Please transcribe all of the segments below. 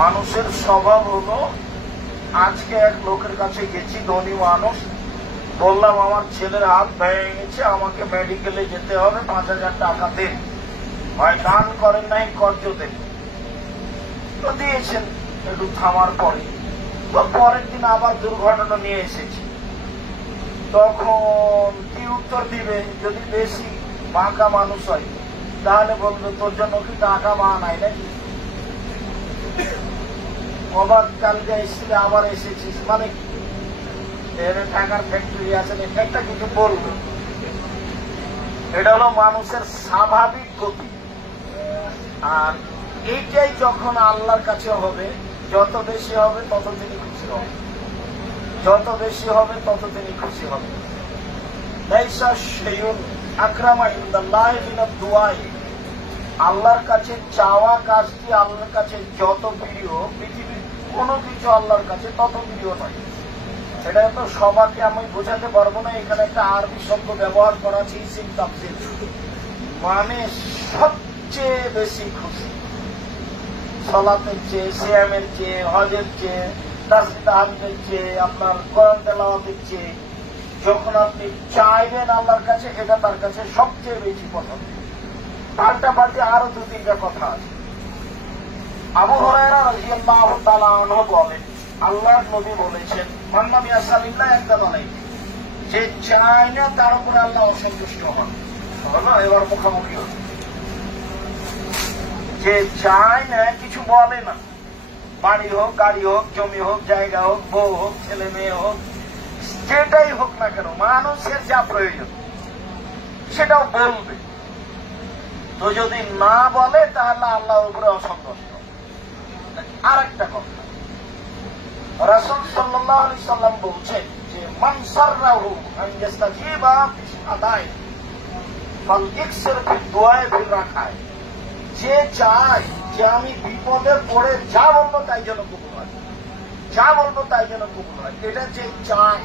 মানুষের স্বভাব হলো, আজকে এক লোকের কাছে গেছি, ধনী মানুষ, বললাম আমার ছেলের হাত ভেঙে গেছে, আমাকে মেডিকেলে যেতে হবে, 5,000 টাকা দেন, হয় দান করেন নাই কর্জ দেন। তো দিয়েছেন একটু থামার পরে। তো পরের দিন আবার দুর্ঘটনা নিয়ে এসেছি। তখন কি উত্তর দিবে? যদি বেশি বাঁকা মানুষ হয় তাহলে বলবে তোর জন্য কি টাকা মা নাই নাকি, আবার কালকে এসেছিলে আবার এসেছিস, মানে টাকার ফ্যাক্টরি আছে, একটা কিছু বলবে। এটা হলো মানুষের স্বাভাবিক গতি। আর এইটাই যখন আল্লাহর কাছে হবে, যত বেশি হবে তত তিনি খুশি হবে, যত বেশি হবে তত তিনি খুশি হবে। আল্লাহর কাছে চাওয়া কাজটি আল্লাহর কাছে যত প্রিয়, পৃথিবীর কোনো কিছু আল্লাহর কাছে তত প্রিয় নয়। এটা তো সবাইকে আমি বোঝাতে পারবো না। এখানে একটা আরবি শব্দ ব্যবহার করা আছে, ইসিম তাফসীর, মানে সবচেয়ে বেশি খুশি, সালাতের চেয়ে, সিয়ামের চেয়ে, হজের চেয়ে, তাসবিহ তাহমীদের চেয়ে, আপনার কোরআন তেলাওয়াতের চেয়ে যখন আপনি চাইবেন আল্লাহর কাছে, এটা তার কাছে সবচেয়ে বেশি পছন্দ। পাল্টাপাল্টি আরো 2-3টা কথা আছে। আবু হুরায়রা রাদিয়াল্লাহু তাআলা আনহু বলেন, আল্লাহর নবী বলেছেন, মান লাম ইয়াসালিল্লাহ ইয়াগদাব আলাইহি, যে চায় না তার উপরে আল্লাহ অসন্তুষ্ট হন। এবার মুখামুখি হন। যে চায় না, কিছু বলে না, বাড়ি হোক, গাড়ি হোক, জমি হোক, জায়গা হোক, বউ হোক, ছেলে মেয়ে হোক, যেটাই হোক না কেন, মানুষের যা প্রয়োজন সেটাও বলবে। তো যদি না বলে তাহলে আল্লাহর উপরে অসন্তুষ্ট। আর একটা কথা, রাসূল সাল্লাল্লাহু আলাইহি সাল্লাম বলছেন যে মান সাররাহু আন ইস্তাজিবা বিশআদাই ফালইকসির বিদুআয়ে বিরাকায়, যে চায় যে আমি বিপদে পড়ে যা বলবো তাই যেন কবুল হয়, যা বলবো তাই যেন কবুল হয়, এটা যে চায়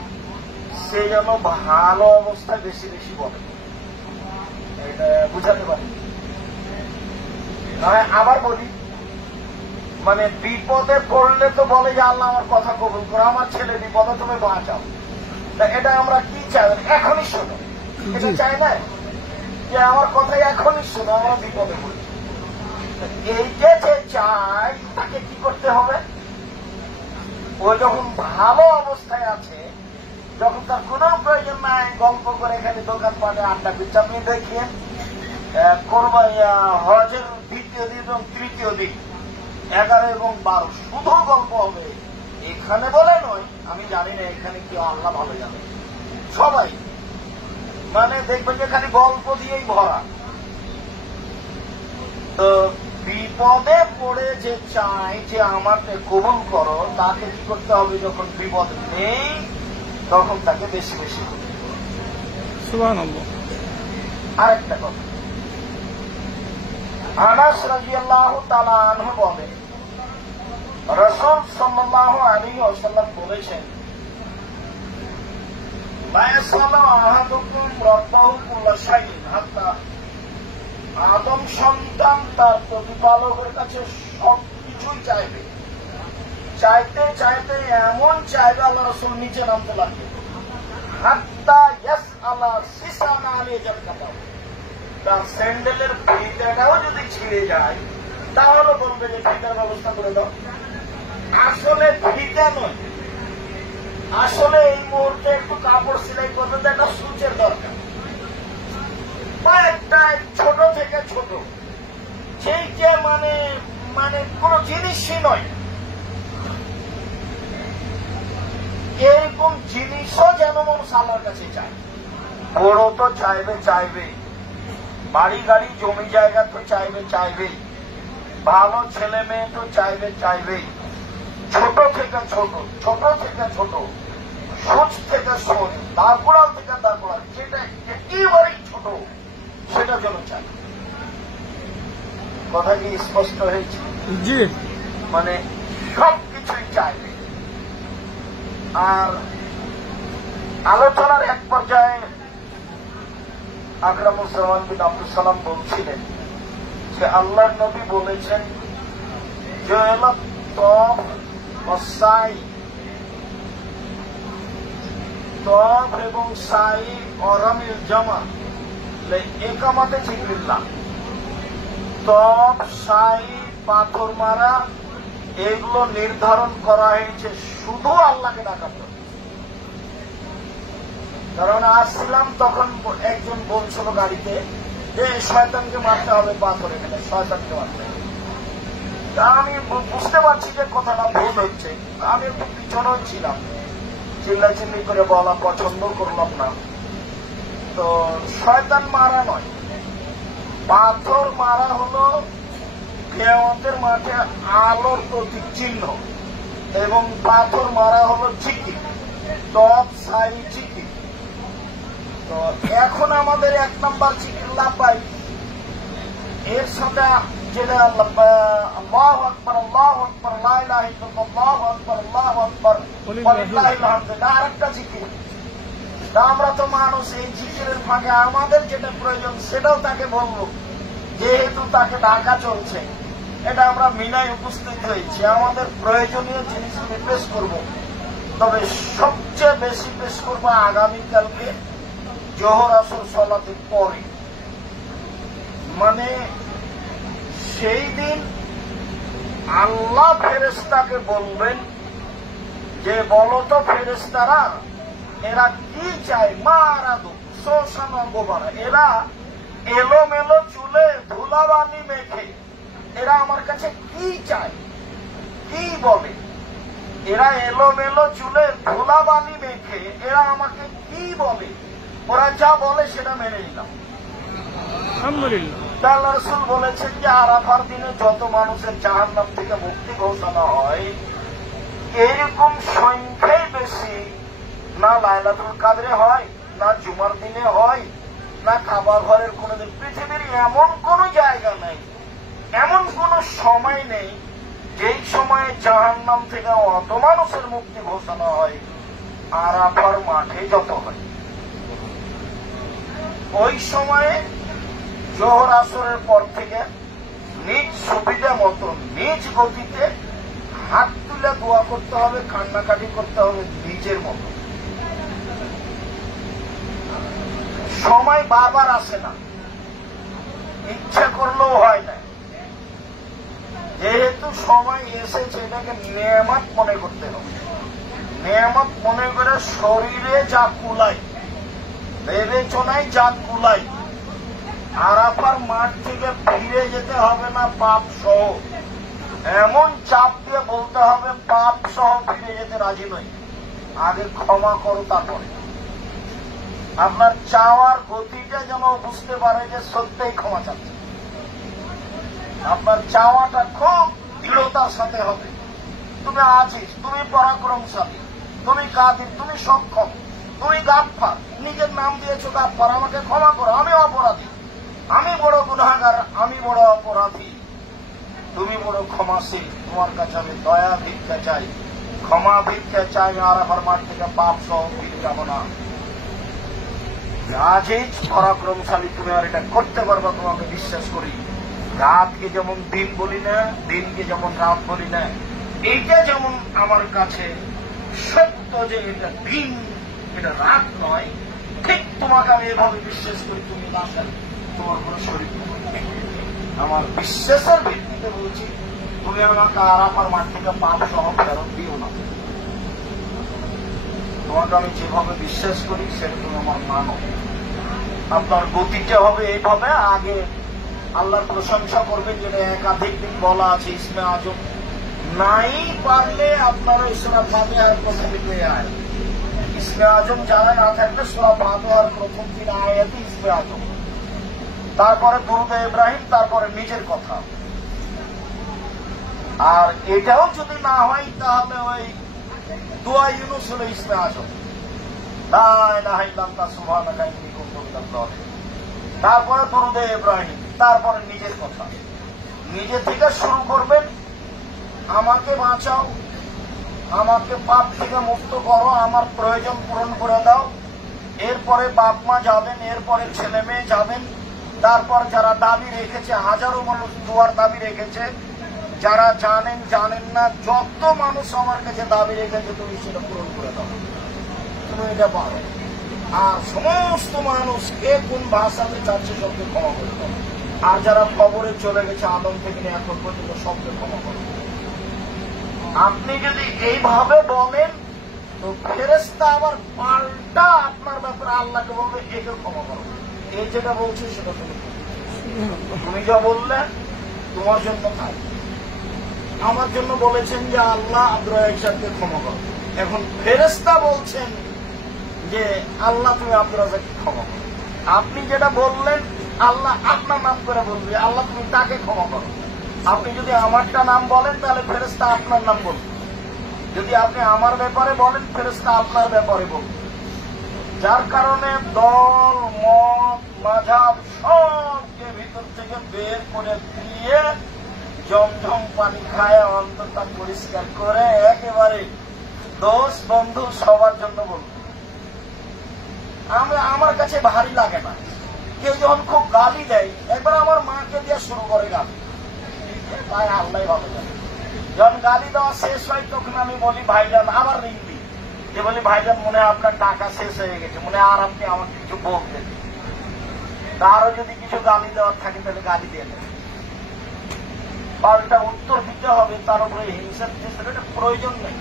সে যেন ভালো অবস্থায় বেশি বেশি বলে। এটা বুঝাতে পারি। আবার বলি, মানে বিপদে পড়লে তো বলে যে আল্লাহ আমার কথা কবুল করো, আমার ছেলে বিপদে তুমি বাঁচাও। এটা আমরা কি চাই? এখনই শোনো, এটা চাই না যে আমার কথাই এখনই শোনো, আমরা বিপদে পড়ি। এইটা যে চাই তাকে কি করতে হবে? ও যখন ভালো অবস্থায় আছে, যখন তার কোনো প্রয়োজন নাই, গল্প করে খালি দোকানপাটে আড্ডা দিচ্ছে। আপনি দেখিয়ে হজের 2য় দিন এবং 3য় দিন, 11 এবং 12 শুধু গল্প হবে। এখানে বলে নয়, আমি জানি না এখানে কি, আল্লাহ ভালো জানে। সবাই মানে দেখবেন যে খালি গল্প দিয়েই ভরা। তো বিপদে পড়ে যে চাই যে আমাকে কবুল করো, তাকে কি করতে হবে? যখন বিপদ নেই তখন তাকে বেশি বেশি করতে হবে। সুবহানাল্লাহ। আরেকটা কথা, আনাস রাদিয়াল্লাহু তাআলা আনহু বলেন, রাসূল সাল্লাল্লাহু আলাইহি ওয়াসাল্লাম বলেছেন, লা ইয়াসালু আহাদুকুম রাব্বাহু কুল্লা শাইইন হাত্তা, আদম সন্তান তার প্রতিপালকের কাছে সবকিছুই চাইবে, চাইতে চাইতে এমন চাইবে আল্লাহ রাসূল নিচে নামতে লাগবে, হাত্তা ইয়াসআলা সিসানা আলাইহিল কাতাব, তার স্যান্ডেলের ফিতাটাও যদি ছিঁড়ে যায় তাহলে বলবে যে ফিতার ব্যবস্থা করে দাও। আসলে ফিতা নয়, আসলে এই মুহূর্তে একটু কাপড় সেলাই করবে, তো একটা সুচের দরকার, বা একটা ছোট থেকে ছোট, সেই যে মানে মানে কোন জিনিসই নয়, এরকম জিনিসও যেন মানুষ আল্লাহর কাছে চায়। বড় তো চাইবে চাইবে, বাড়ি গাড়ি জমি জায়গা তো চাইবে চাইবে, ভালো ছেলে মেয়ে তো চাইবে চাইবে, ছোট থেকে ছোট, ছোট থেকে ছোট, সোচ থেকে সোচ, তারপরাল থেকে তারপরাল, যেটা একেবারেই ছোট সেটা যেন চাই। কথা কি স্পষ্ট হয়েছে? জি। মানে সবকিছুই চাইবে। আর আলোচনার এক পর্যায়ে আকরামুজ্জামান বিন আব্দুল সালাম বলছিলেন যে আল্লাহর নবী বলেছেন, তফ ও সাই, তফ এবং সাই অরামিল জামা একামাতে জিকিরিল্লাহ। তফ, সাই, পাথর মারা এগুলো নির্ধারণ করা হয়েছে শুধু আল্লাহকে ডাকার জন্য। কারণ আসছিলাম তখন একজন বলছিল গাড়িতে যে শয়তানকে মারতে হবে পাথরে গেলে, শয়তানকে মারতে হবে। আমি বুঝতে পারছি যে কথাটা ভুল হচ্ছে, আমি একটু পিছনেও ছিলাম, চিল্লাচিল্লি করে বলা পছন্দ করলাম না। তো শয়তান মারা নয়, পাথর মারা হলো কিয়ামতের মাঠে আলোর প্রতীক চিহ্ন, এবং পাথর মারা হলো জিকির, তপ সাই জিকির। তো এখন আমাদের 1 নম্বর জিকির লাব্বাইক, এর সাথে যেটা আল্লাহু আকবার, আল্লাহু আকবার, লা ইলাহা ইল্লাল্লাহ, আল্লাহু আকবার, আল্লাহু আকবার, ওয়ালিল্লাহিল হামদ, এটা আরেকটা জিকির। আমরা তো মানুষ, এই জিকিরের ফাঁকে আমাদের যেটা প্রয়োজন সেটাও তাকে বলবো, যেহেতু তাকে ডাকা চলছে। এটা আমরা মিলাই উপস্থিত হয়েছি, আমাদের প্রয়োজনীয় জিনিসগুলি পেশ করব। তবে সবচেয়ে বেশি পেশ করবো আগামীকালকে জোহর আসর সালাতের পরে, মানে সেই দিন আল্লাহ ফেরেশতাকে বলবেন যে বলো তো ফেরেশতারা এরা কি চায়, মারাদু শোষণ গোবারা, এরা এলোমেলো চুলে ধুলাবালি মেখে এরা আমার কাছে কি চায়, কি বলে? এরা এলোমেলো চুলে ধুলাবালি মেখে এরা আমাকে কি বলে? ওরা যা বলে সেটা মেনে নিলাম। আলহামদুলিল্লাহ। আল্লাহ রাসূল বলেছেন যে আরাফার দিনে যত মানুষের জাহান্নাম থেকে মুক্তি ঘোষণা হয়, এইরকম সংখ্যাই বেশি না লাইলাতুল কাদরে হয়, না জুমার দিনে হয়, না কাবা ঘরের কোন দিন। পৃথিবীর এমন কোন জায়গা নেই, এমন কোন সময় নেই যেই সময়ে জাহান্নাম থেকে অত মানুষের মুক্তি ঘোষণা হয় আরাফার মাঠে যত হয়। ওই সময়ে জোহর আসরের পর থেকে নিজ সুবিধা মতো নিজ গতিতে হাত তুলে দোয়া করতে হবে, কান্নাকাটি করতে হবে নিজের মতো। সময় বারবার আসে না, ইচ্ছা করলেও হয় না। যেহেতু সময় এসেছে এটাকে নেয়ামত মনে করতে হবে। নেয়ামত মনে করে শরীরে যা কুলাই, বিবেচনায় যা কুলাই, আরাফার মাঠ থেকে ফিরে যেতে হবে না পাপ সহ। এমন চাপ দিয়ে বলতে হবে পাপ সহ ফিরে যেতে রাজি নই, আগে ক্ষমা করো তারপরে। আপনার চাওয়ার গতিটা যেন বুঝতে পারে যে সত্যিই ক্ষমা চাচ্ছে। আপনার চাওয়াটা খুব দৃঢ়তার সাথে হবে। তুমি আজিজ, তুমি পরাক্রমশালী, তুমি কাদির, তুমি সক্ষম, তুমি গাফফার। নিজের নাম দিয়েছো গাফফার, আমাকে ক্ষমা করো, আমি অপরাধী, আমি বড় গুনাহগার, আমি বড় অপরাধী, তুমি বড় ক্ষমাশীল। তোমার কাছে আমি দয়া ভিক্ষা চাই, ক্ষমা ভিক্ষা চাই। আরাফার মাঠ থেকে পাপ সহ ফিরে যাব না। আজিজ, পরাক্রমশালী, তুমি আর এটা করতে পারবা, তোমাকে বিশ্বাস করি। রাতকে যেমন দিন বলি না, দিনকে যেমন রাত বলি না, এইটা যেমন আমার কাছে সত্য যে এটা দিন, এটা রাত নয়, ঠিক তোমাকে আমি এভাবে বিশ্বাস করি। তুমি না তোমার কোন শরীর আমার বিশ্বাসের ভিত্তিতে বলছি, তুমি আমাকে আরাফার মাঠ থেকে পাপ সহ ফেরত দিও না। তোমাকে আমি যেভাবে বিশ্বাস করি সেরকম আমার মানো। আপনার গতিটা হবে এইভাবে, আগে আল্লাহর প্রশংসা করবেন, যেটা একাধিক দিন বলা আছে ইসমে আজম। নাই পারলে আপনারা সূরা ফাতিহার প্রথম দিকে আয়, ইসমে আজম যারা না থাকলে সূরা ফাতিহার প্রথম 3 আয়াতই ইসমে আজম, তারপরে দুরূদে ইব্রাহিম, তারপরে নিজের কথা। আর এটাও যদি না হয় তাহলে ওই দোয়া ইউনুস হলো ইসমে আজম, লা ইলাহা ইল্লা আনতা সুবহানাকা ইন্নী কুনতু মিনাজ জালিমিন, তারপরে দুরূদে ইব্রাহিম, তারপরে নিজের কথা। নিজে থেকে শুরু করবেন, আমাকে বাঁচাও, আমাকে পাপ থেকে মুক্ত করো, আমার প্রয়োজন পূরণ করে দাও। এরপরে বাপ মা যাবেন, এরপরে ছেলে মেয়ে যাবেন, তারপর যারা দাবি রেখেছে, হাজারো মানুষ দোয়ার দাবি রেখেছে, যারা জানেন জানেন না যত মানুষ আমার কাছে দাবি রেখেছে তুমি সেটা পূরণ করে দাও, তুমি এটা পারো। আর সমস্ত মানুষ কে কোন ভাষাতে চাচ্ছে সবকে ক্ষমা করে দাও। আর যারা খবরে চলে গেছে আদম থেকে নিয়ে এখন পর্যন্ত সবকে ক্ষমা করো। আপনি যদি এইভাবে বলেন তো ফেরেশতা আবার পাল্টা আপনার ব্যাপারে আল্লাহকে বলবে একে ক্ষমা করো। এই যেটা বলছে সেটা তুমি যা বললে তোমার জন্য থাক। আমার জন্য বলেছেন যে আল্লাহ আব্দুর রাজ্জাক সাহেবকে ক্ষমা করো। এখন ফেরেশতা বলছেন যে আল্লাহ তুমি আব্দুর রাজ্জাককে ক্ষমা করো। আপনি যেটা বললেন আল্লাহ আপনার নাম করে বলবে আল্লাহ তুমি তাকে ক্ষমা করো। আপনি যদি আমারটা নাম বলেন তাহলে ফেরেশতা আপনার নাম বলবে। যদি আপনি আমার ব্যাপারে বলেন ফেরেশতা আপনার ব্যাপারে বলবে। যার কারণে দল মত মাযহাব সবকে ভিতর থেকে বের করে দিয়ে জমজম পানি খায় অন্তরটা পরিষ্কার করে একেবারে দোষ বন্ধু সবার জন্য বলবো। আমার কাছে ভারী লাগে না কেউ যখন খুব গালি দেয়। একবার আমার মাকে দিয়ে শুরু করে গালি, তাই আল্লাহ ভালো জানে। যখন গালি দেওয়া শেষ হয় তখন আমি বলি ভাইজান আবার রিং দিই যে বলি ভাইজান মনে হয় আপনার টাকা শেষ হয়ে গেছে, মনে হয় আর আপনি আমাকে কিছু বলতেন, তারও যদি কিছু গালি দেওয়ার থাকে তাহলে গালি দিয়ে দেন। পাল্টা উত্তর দিতে হবে, তার উপরে হিংসার চেষ্টা এটা প্রয়োজন নেই।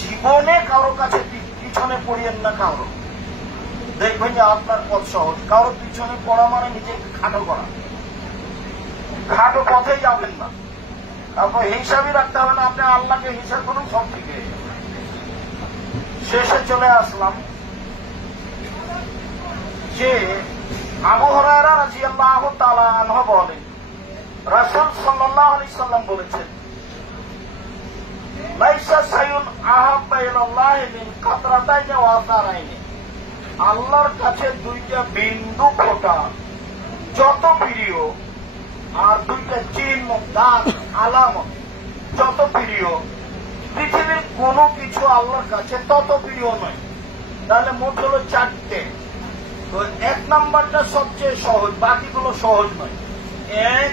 জীবনে কারো কাছে পিছনে পড়িয়েন না কারো, দেখবেন যে আপনার পথ সহজ। কারো পিছনে পড়া মানে নিজেকে খাটো করা, খাটো পথেই যাবেন না। তারপর হিসাবই রাখতে হবে না, আপনি আল্লাহকে হিসাব করুন সব ঠিক হয়ে যাবে। শেষে চলে আসলাম যে আবু হুরায়রা রাদিয়াল্লাহু তাআলা আনহু বলেন রাসূল সাল্লাল্লাহু আলাইহি সাল্লাম বলেছেন লাইসা শাইউন আহাব্বা ইলাল্লাহি মিন কাতরাতাইনি ওয়া আসারাইনি। আল্লাহর কাছে দুইটা বিন্দু ফোঁটা যত প্রিয় আর দুইটা চিহ্ন দাগ আলামত যত প্রিয়, পৃথিবীর কোনো কিছু আল্লাহর কাছে তত প্রিয় নয়। তাহলে মোট হলো চারটে। তো এক নাম্বারটা সবচেয়ে সহজ, বাকিগুলো সহজ নয়। এক,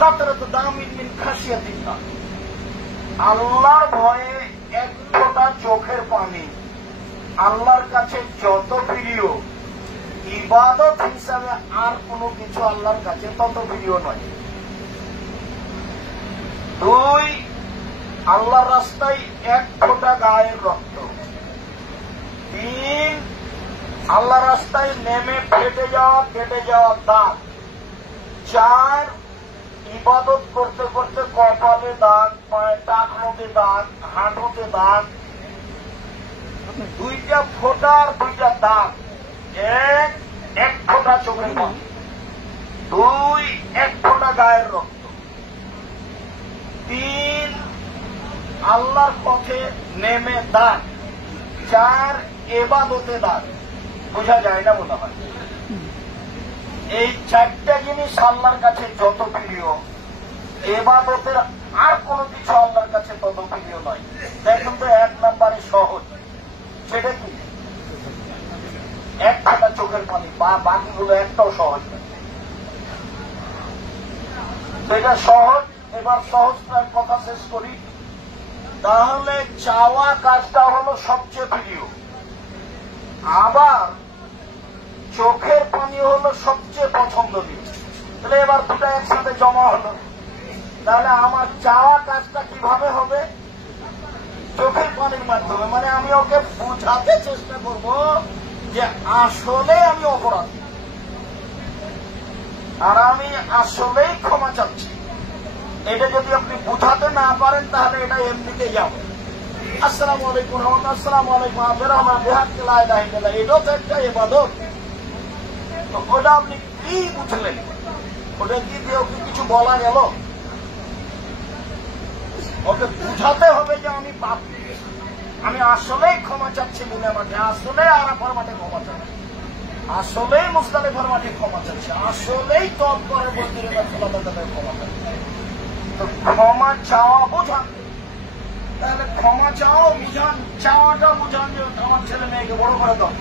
কাতরাতু দামিন মিন খাশিয়াতিল্লাহ, আল্লাহর ভয়ে এক ফোঁটা চোখের পানি আল্লাহর কাছে যত প্রিয়, ইবাদত হিসাবে আর কোনো কিছু আল্লাহর কাছে তত প্রিয় নয়। দুই, আল্লাহর রাস্তায় এক ফোঁটা গায়ের রক্ত। তিন, আল্লাহর রাস্তায় নেমে কেটে যাওয়া দাগ। চার, ইবাদত করতে করতে কপালে দাগ, পায়ে টাকনোতে দাগ, হাঁটুতে দাগ। দুইটা ফোঁটা আর দুইটা দাগ। এক ফোঁটা চোখের পানি। দুই, এক ফোঁটা গায়ের রক্ত। তিন, আল্লাহর পথে নেমে দাগ। চার, ইবাদতে দাগ। বোঝা যায় না মনে হয়? এই চারটা জিনিস আল্লাহর কাছে যত প্রিয়, ইবাদতের আর কোনো কিছু আল্লাহর কাছে তত প্রিয় নয়। দেখুন তো এক নম্বরে সহজ, সেটা কি? এক ফোঁটা চোখের পানি, বা বাকিগুলো একটাও সহজ নয়। এটা সহজ। এবার সহজ কথা শেষ করি। তাহলে চাওয়া কাজটা হলো সবচেয়ে প্রিয়, আবার চোখের পানি হলো সবচেয়ে পছন্দনীয়। তাহলে এবার দুটা একসাথে জমা হলো। তাহলে আমার চাওয়া কাজটা কিভাবে হবে? চোখের পানির মাধ্যমে। মানে আমি ওকে বোঝাতে চেষ্টা করব যে আসলে আমি অপরাধী আর আমি আসলেই ক্ষমা চাচ্ছি। এটা যদি আপনি বোঝাতে না পারেন তাহলে এটা এমনিতেই যাবে। আসসালামু আলাইকুম রহমতুল্লাহ, আসসালামু আলাইকুম আবেরহমান বেহাক্কে লা ইলাহা ইল্লাল্লাহ, এটাও তো একটা ইবাদত। তো ওটা আপনি কি বুঝলেন? ওটা কি দিয়ে ওকে কিছু বলা গেল? ওকে বুঝাতে হবে যে আমি পাপী, আমি আসলেই ক্ষমা চাচ্ছি মিনা মাঠে, আসলেই আরাফার মাঠে ক্ষমা চাচ্ছি, আসলেই মুজদালিফার মাঠে ক্ষমা চাচ্ছি, আসলেই তপ করে বলতে ক্ষমা চাচ্ছি। তো ক্ষমা চাওয়া বোঝান। তাহলে ক্ষমা চাওয়া বুঝান, চাওয়াটা বুঝান যে আমার ছেলে মেয়েকে বড় করে দাও,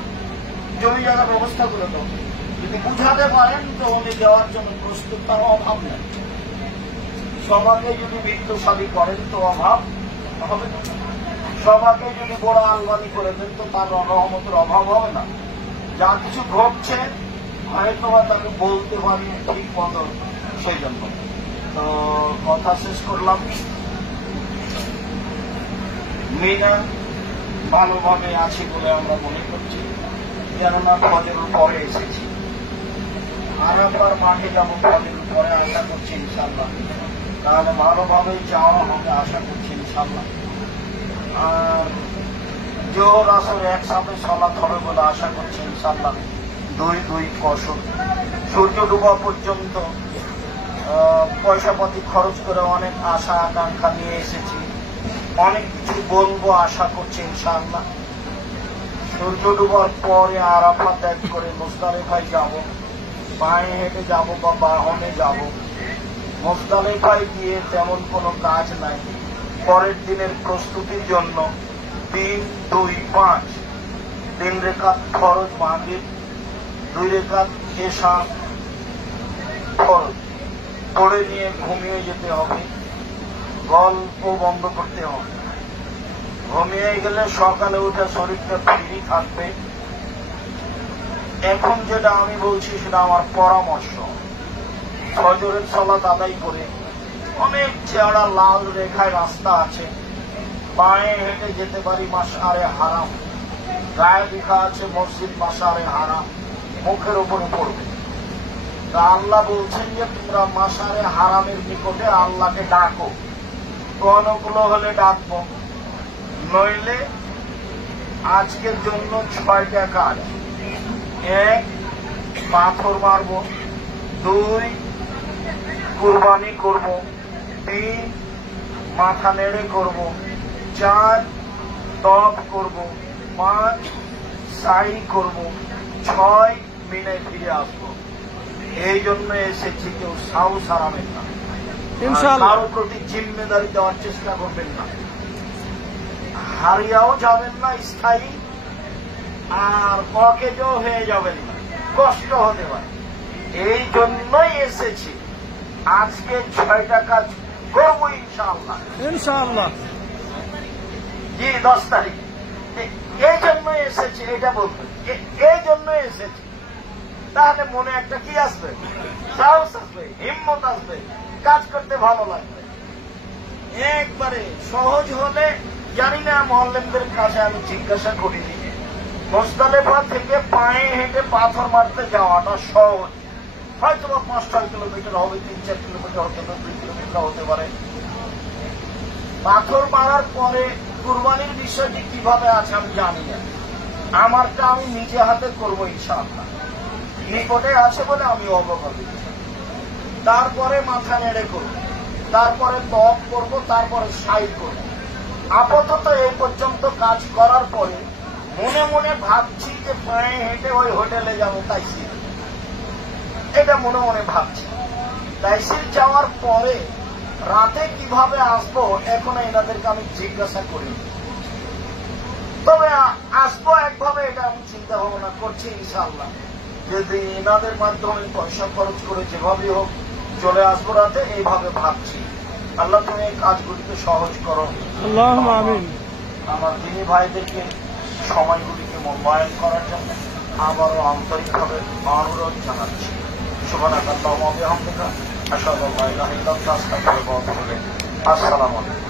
জমি জায়গার ব্যবস্থা করে দাও। যদি বুঝাতে পারেন তো উনি দেওয়ার জন্য প্রস্তুত, তার অভাব নেই। সবাকে যদি বিত্তশালী করেন তো অভাব হবে না, সবাকে যদি বড় আলমানি করে দেন তো তার রহমতের অভাব হবে না। যা কিছু ঘটছে হয়তো বা তাকে বলতে পারি ঠিক মতো, সেই জন্য তো কথা শেষ করলাম। মিনা ভালোভাবে আছি বলে আমরা মনে করছি, কেননা ফজরের পরে এসেছি। আরাফার মাঠে যাবো ফজরের পরে, আশা করছি ইনশাল্লাহ, তাহলে ভালোভাবে যাওয়া হবে আশা করছি ইনশাল্লাহ। আর জোহর আসর একসাথে সলাৎ হবে বলে আশা করছি ইনশাল্লাহ। 2 কসর সূর্য ডুবা পর্যন্ত পয়সাপাতি খরচ করে অনেক আশা আকাঙ্ক্ষা নিয়ে এসেছি, অনেক কিছু বলবো আশা করছি ইনশাআল্লাহ। সূর্য ডুবার পরে আরাফাত ত্যাগ করে মুজদালিফায় যাব, পায়ে হেঁটে যাব বা বাহনে যাব। মুজদালিফায় গিয়ে তেমন কোনো কাজ নাই, পরের দিনের প্রস্তুতির জন্য 3, 2, 5 3 রেখাত ফরজ মাগরিব, 2 রেখাত এশা ফরজ পড়ে নিয়ে ঘুমিয়ে যেতে হবে, গল্প বন্ধ করতে হবে। ঘুমিয়ে গেলে সকালে উঠে শরীরটা ফ্রি থাকবে। এখন যেটা আমি বলছি সেটা আমার পরামর্শ। ফজরের সালাত আদায় করে অনেক চেহারা লাল রেখায় রাস্তা আছে, পায়ে হেঁটে যেতে পারি মাশআরে হারাম, গায়ে লেখা আছে মসজিদ মাশআরে হারাম, মুখের উপরে পড়বে। তা আল্লাহ বলছেন যে তোমরা মাশআরে হারামের নিকটে আল্লাহকে ডাকো, অনুকূল হলে ডাকবো, নইলে আজকের জন্য 6টা কাজ। 1, পাথর মারবো, 2, কুরবানি করব, 3, মাথা নেড়ে করব, 4, তপ করব, 5, সাই করব, 6, মিনায় ফিরে আসবো। এই জন্য এসেছি, কেউ সাহস হারাবেন না, কারো প্রতি জিম্মেদারি দেওয়ার চেষ্টা করবেন না, হারিয়াও যাবেন না স্থায়ী, আর অকেজও হয়ে যাবেন না, কষ্ট হতে পারে। এই জন্যই এসেছি, আজকে 6টা কাজ করবো ইনশাআল্লাহ। ইনশাআল্লাহ জি 10 তারিখ। এই জন্যই এসেছি, এটা বলবেন, এই জন্যই এসেছি। তাহলে মনে একটা কি আসবে, সাহস আসবে, হিম্মত আসবে, কাজ করতে ভালো লাগবে। একবারে সহজ হলে, জানি না মহল্লেমদের কাছে আমি জিজ্ঞাসা করিনি, মুজদালিফা থেকে পায়ে হেঁটে পাথর মারতে যাওয়াটা সহজ, হয়তো বা 5-6 কিলোমিটার হবে, 3-4 কিলোমিটার হতে পারে, 2 কিলোমিটার হতে পারে। পাথর মারার পরে কুরবানির বিষয়টি কিভাবে আছে আমি জানি না, আমারটা আমি নিজে হাতে করবো ইনশাআল্লাহ, নিকটে আছে বলে আমি অবগত। তারপরে মাথা নেড়ে করব, তারপরে তপ করব, তারপরে সাই করব। আপাতত এই পর্যন্ত কাজ করার পরে মনে মনে ভাবছি যে পায়ে হেঁটে ওই হোটেলে যাবো তাইসির, এটা মনে মনে ভাবছি। তাইসির যাওয়ার পরে রাতে কিভাবে আসবো এখন এনাদেরকে আমি জিজ্ঞাসা করি, তবে আসবো একভাবে, এটা আমি চিন্তা ভাবনা করছি ইনশাআল্লাহ। যদি এনাদের মাধ্যমে পয়সা খরচ করে যেভাবে হোক চলে আসবো রাতে, এইভাবে ভাবছি। আল্লাহ তুমি এই কাজগুলিকে সহজ করো, আল্লাহুম্মা আমিন। আমার দিনী ভাইদেরকে সময়গুলিকে মূল্যায়ন করার জন্য আবারও আন্তরিকভাবে অনুরোধ জানাচ্ছি। সুবহানাকাল্লাহুম্মা ওয়া বিহামদিকা, আশহাদু আল্লা ইলাহা ইল্লা আনতা, আস্তাগফিরুকা ওয়া আতুবু ইলাইক। আসসালামু আলাইকুম।